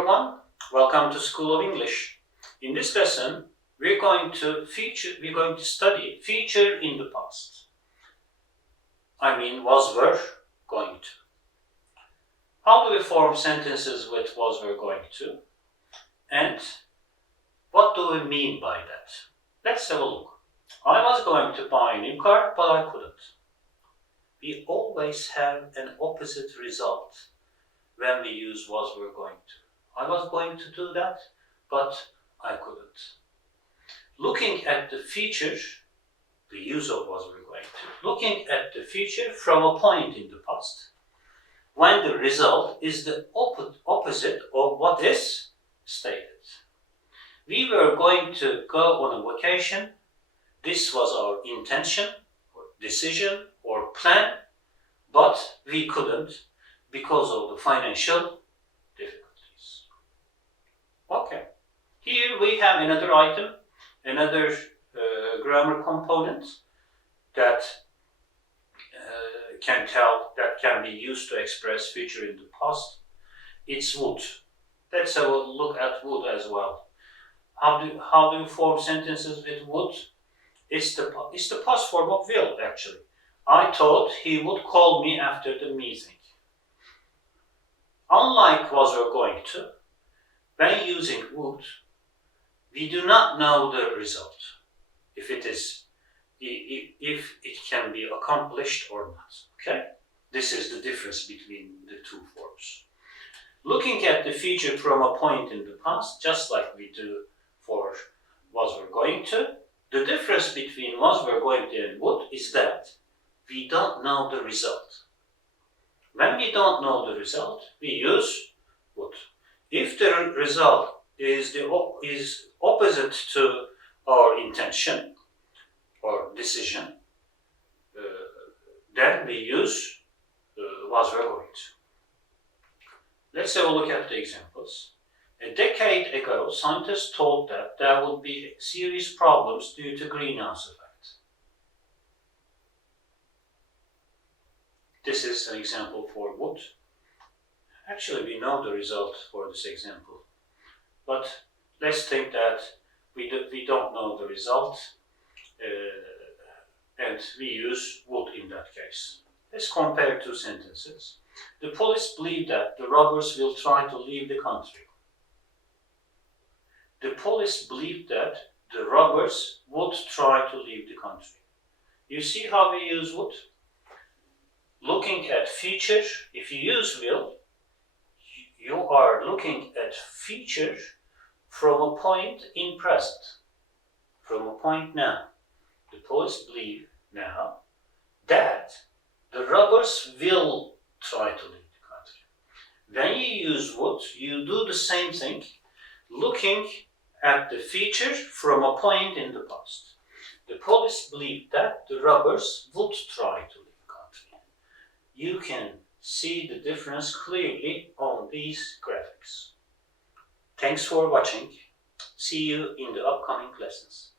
everyone, welcome to School of English. In this lesson, we're going to study future in the past. Was, were, going to. How do we form sentences with was, were, going to? And what do we mean by that? Let's have a look. I was going to buy a new car, but I couldn't. We always have an opposite result when we use was, were, going to. I was going to do that, but I couldn't. Looking at the future, the use of was, were, going to. Looking at the future from a point in the past, when the result is the opposite of what is stated. We were going to go on a vacation. This was our intention, or decision, or plan, but we couldn't because of the financial difficulties. Okay, here we have another item, another grammar component that can be used to express future in the past. It's would. Let's have a look at would as well. How do you form sentences with would? It's the past form of will, actually. I thought he would call me after the meeting. Unlike was or going to, when using would, we do not know the result, if it can be accomplished or not. Okay? This is the difference between the two forms. Looking at the future from a point in the past, just like we do for was or going to, the difference between was, were, going to and would is that we don't know the result. When we don't know the result, we use would. If the result is opposite to our intention or decision, then we use was, were, going to. Let's have a look at the examples. A decade ago, scientists thought that there would be serious problems due to greenhouse effect. This is an example for would. Actually, we know the result for this example, but let's think that we don't know the result, and we use would in that case. Let's compare two sentences. The police believe that the robbers will try to leave the country. The police believed that the robbers would try to leave the country. You see how we use would? Looking at future, if you use will, you are looking at future from a point in present, from a point now. The police believe now that the robbers will try to leave the country. When you use would, you do the same thing, looking at the future from a point in the past. The police believed that the robbers would try to leave the country. You can see the difference clearly on these graphics. Thanks for watching. See you in the upcoming lessons.